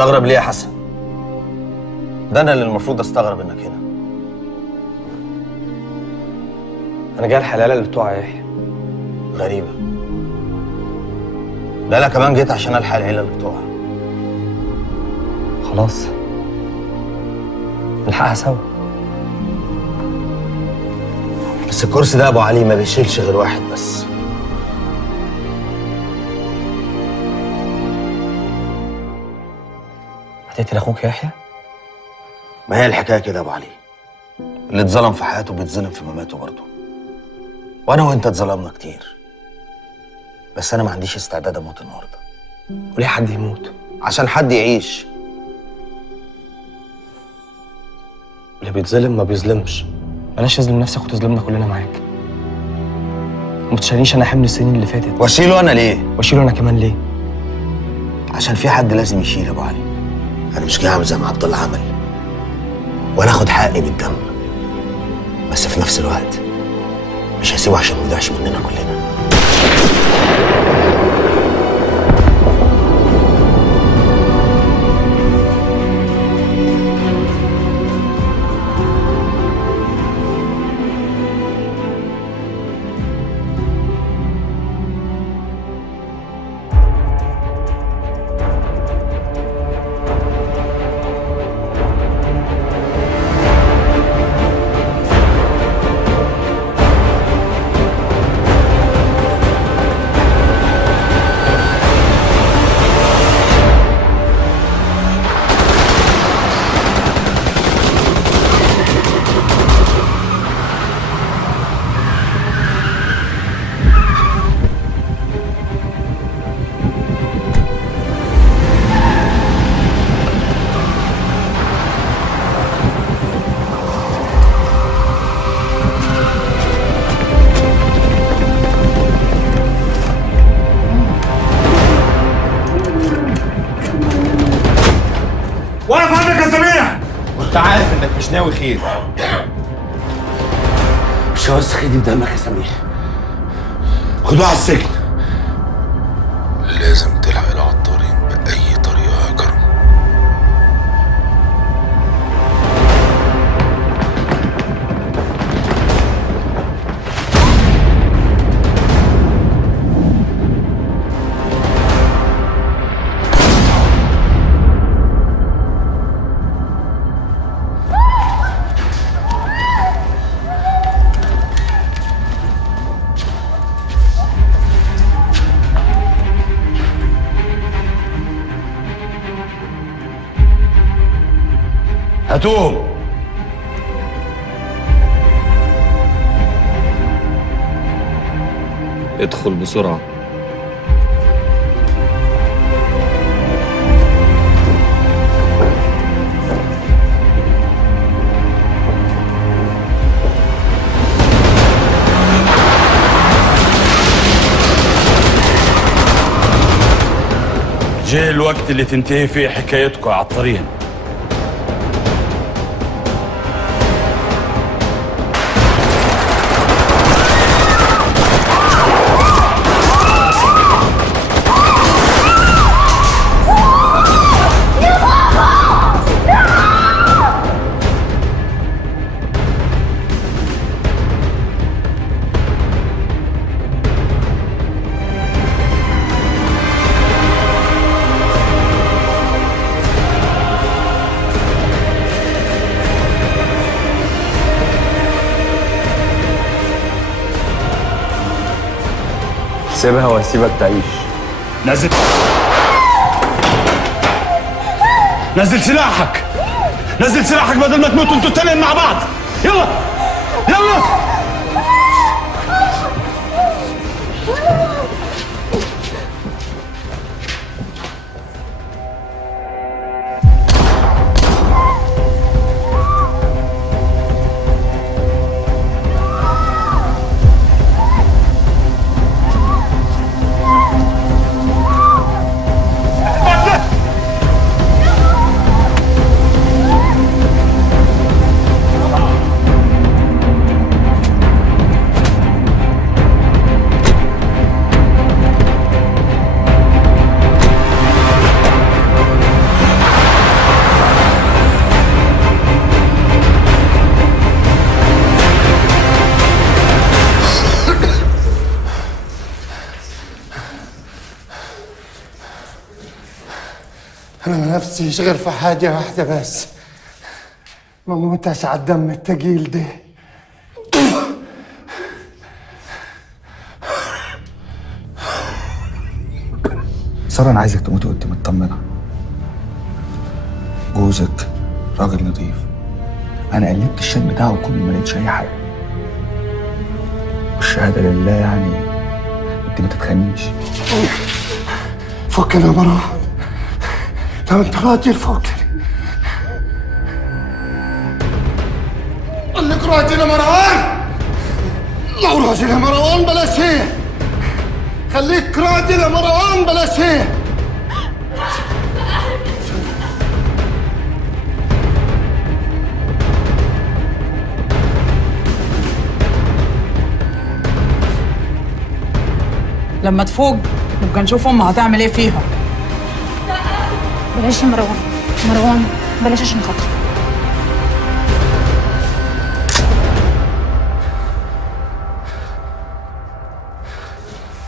مستغرب ليه يا حسن؟ ده انا اللي المفروض استغرب انك هنا. انا جاي الحلاله اللي بتوع يحيى. غريبه. لا انا كمان جيت عشان الحق العيله اللي بتوعها. خلاص نلحقها سوا. بس الكرسي ده يا ابو علي ما بيشيلش غير واحد بس. هتقتل اخوك يحيى؟ ما هي الحكايه كده يا ابو علي، اللي اتظلم في حياته بيتظلم في مماته برضه. وانا وانت اتظلمنا كتير، بس انا ما عنديش استعداد اموت النهارده. وليه حد يموت؟ عشان حد يعيش. اللي بيتظلم ما بيظلمش. بلاش تظلم نفسك وتظلمنا كلنا معاك. وما تشيلنيش انا حمل السنين اللي فاتت. واشيله انا ليه؟ واشيله انا كمان ليه؟ عشان في حد لازم يشيل يا ابو علي. انا مش جاي اعمل زي ما عبد الله عمل ولا اخد حقي بالدم، بس في نفس الوقت مش هسيبه عشان ما يضيعش مننا كلنا. واقف عندك يا سميح! كنت عارف انك مش ناوي خير. مش عاوز ايدي بدمك يا سميح. خدوه على السجن. لازم تلحق العطارين بأي طريقة يا كرم. هاتوهم. ادخل بسرعة. جه الوقت اللي تنتهي فيه حكايتكم يا عطارين. سيبها وهسيبك تعيش. نزل نزل سلاحك. نزل سلاحك بدل ما تموتوا انتوا التنين مع بعض. يلا يلا. نفسيش غير في حاجة واحدة بس، ما موتش على الدم التقيل ده. سارة أنا عايزك تموتي وأنت مطمنة. جوزك راجل نظيف. أنا قلبت الشات بتاعه كله ما لقيتش أي حاجة. والشهادة لله يعني أنت ما تتخانيش. فكني يا مروان، لو أنت راجل فكني. خليك راجل يا مروان، لو راجل يا مروان بلاش هي. خليك راجل يا مروان بلاش هي. لما تفوق نبقى نشوف امها هتعمل ايه فيها. بلاش يا مروان، مروان بلاش عشان خاطري.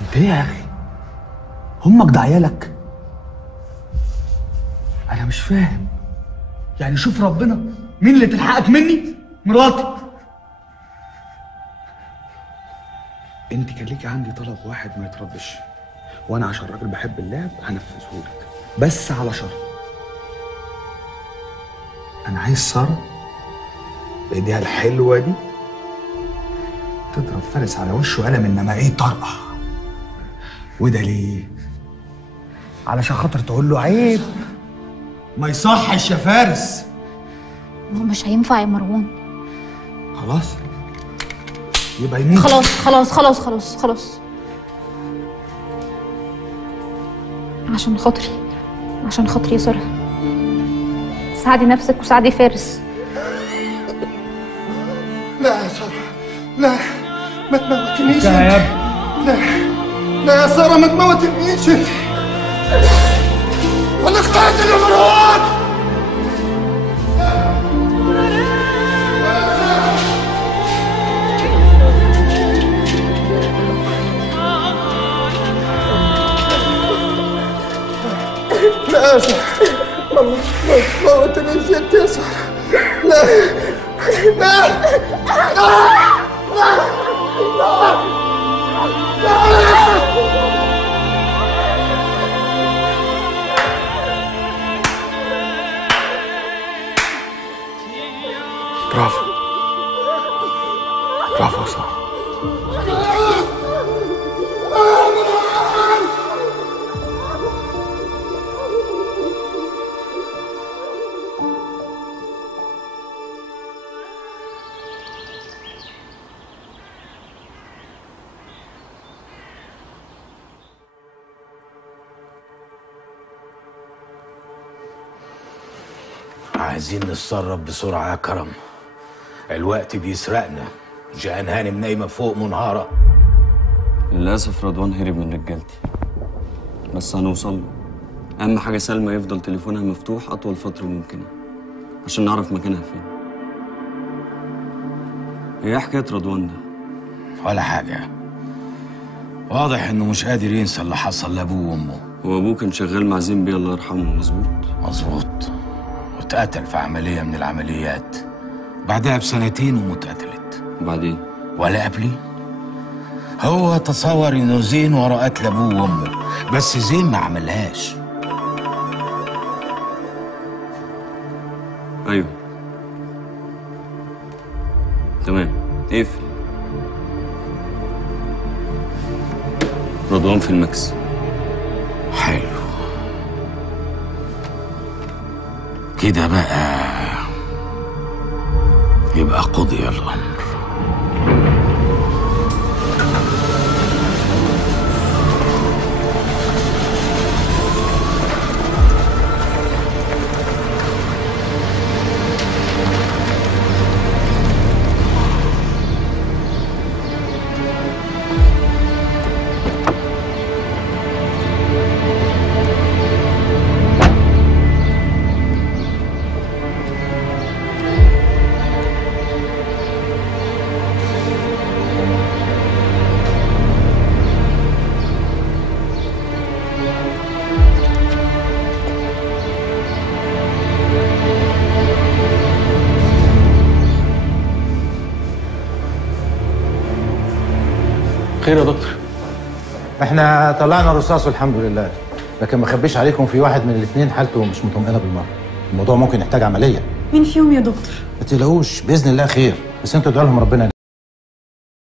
أنت إيه يا أخي؟ أمك ده عيالك؟ أنا مش فاهم. يعني شوف ربنا، مين اللي تلحقك مني؟ مراتي. انت كان ليكي عندي طلب واحد ما يتردش، وانا عشان راجل بحب اللعب هنفذهولك، بس على شرط. انا عايز ساره بايديها الحلوه دي تضرب فارس على وشه قلم، انما ايه طرقع. وده ليه؟ علشان خاطر تقول له عيب، ما يصحش يا فارس. ما هو مش هينفع يا مروان. خلاص يبقى يموت. خلاص خلاص خلاص خلاص خلاص، عشان خاطري، عشان خاطري يا سارة، ساعدي نفسك وساعدي فارس. لا يا سارة، لا ما تموتنيش. لا يا ابني، لا لا يا سارة ما تموتنيش انت. خليك راجل يا مروان. لا يا سارة، ما تموتنيش انت يا سارة. لا لا لا برافو برافو يا سارة. عايزين نتصرف بسرعة يا كرم، الوقت بيسرقنا. جان هانم نايمة فوق منهارة. للأسف رضوان هرب من رجالتي، بس هنوصل له. أهم حاجة سلمى يفضل تليفونها مفتوح أطول فترة ممكنة عشان نعرف مكانها فين. إيه حكاية رضوان ده؟ ولا حاجة، واضح إنه مش قادر ينسى اللي حصل لأبوه وأمه. وأبوه كان شغال مع زين الله يرحمه، مظبوط؟ مظبوط، واتقتل في عملية من العمليات، بعدها بسنتين واتقتلت. وبعدين؟ ولا قبلي؟ هو تصور إنه زين ورا قتل أبوه وأمه، بس زين ما عملهاش. أيوه تمام، اقفل. رضوان في المكس. حلو كده بقى، يبقى قضي الأمر. خير يا دكتور؟ احنا طلعنا رصاصه الحمد لله، لكن ما اخبيش عليكم في واحد من الاثنين حالته مش مطمئنه بالمره. الموضوع ممكن يحتاج عمليه. مين فيهم يا دكتور؟ ما تقلقوش باذن الله خير، بس انتوا ادعوا لهم ربنا